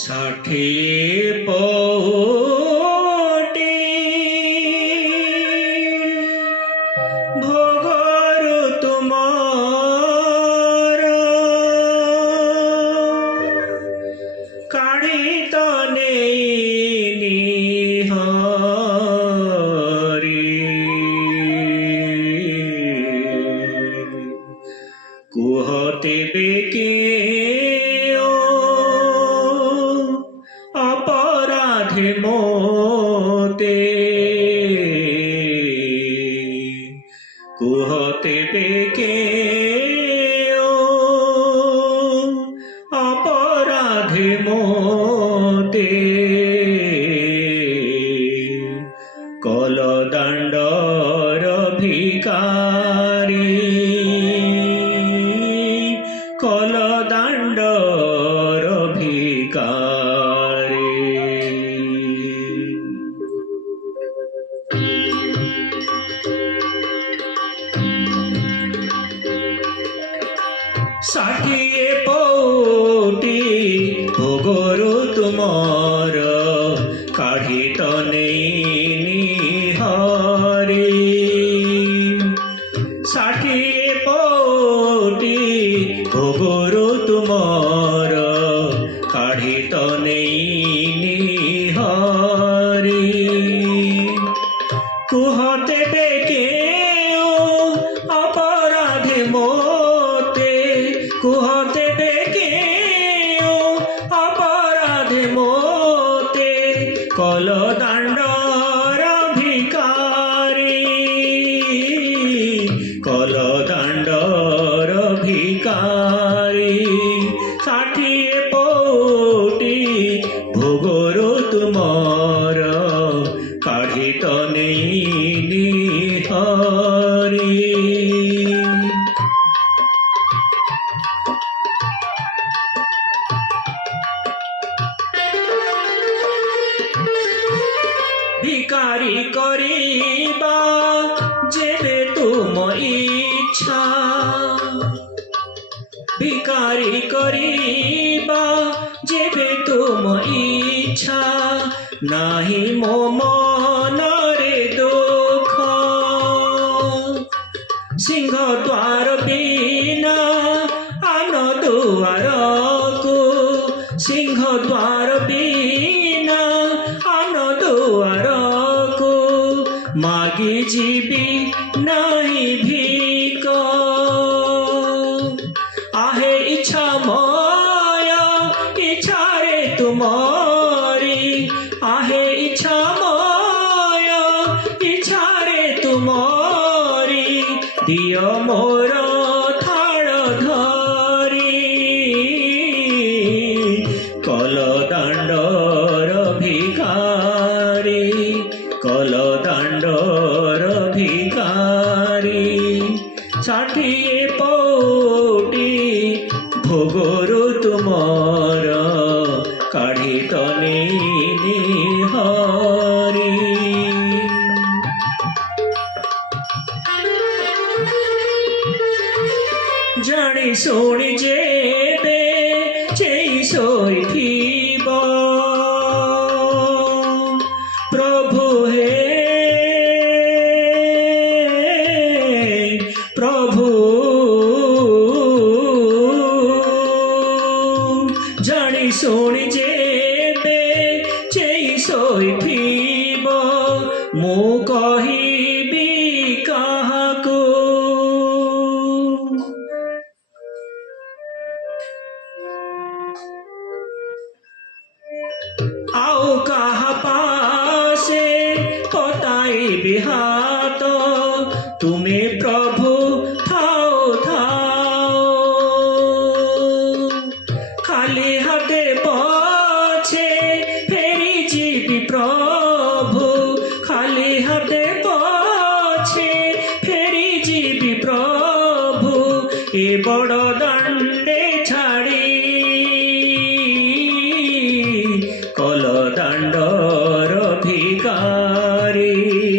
ষাঠিয়ে পৌটি ভোগরু তুমার কাঢ়ি তো নেই নিহরি কুহতে বেকে अपराधे मोते कुहते बेके अपराधे मोते कलदांडर भिकारी कलदांडर भिकारी ষাঠিয়ে পৌটি ভোগরু তুমার কাঢ়ি তো নেই নিহরি ষাঠিয়ে পৌটি ভোগরু তুমার কাঢ়ি তো নেই নিহরি কুহতে বেকে अपराधे मोते कुहते बेके अपराधे मोते कलदांडर भिकारी कलदांडर भिकारी षाठिए पौटी भोगरु तुमार काढ़ी तो नेई निहरी भिकारी करिबा जेबे तुम इच्छा भिकारी करिबा जेबे तुम इच्छा नाही मो मनरे दुख सिंह द्वार बिना आन दुआर को सिंह द्वार बिना आन दुआर को मागी जीवी नहीं भीक आहे इच्छा माया इच्छा रे तुम्हारी आहे इच्छा माया इच्छा रे तुम्हारी दियो मोर थाड़ धरी कलदांडर भिकारी कलदांडर भिकारी षाठिए पौटी भोगरु तुमार काढ़ी तो नेई निहरी जानी शुणी जेबे चेई शोइथिब प्रभु हे प्रभु जानी शुणी जेबे चेई शोइथिब मु कहिबी काहाकू आओ कहा पासे पताई हाथ तुम्हें प्रभु थाओ थाओ ବଡ଼ ଦାଣ୍ଡେ ଛାଡ଼ି କଲ ଦାଣ୍ଡର ଭିକାରୀ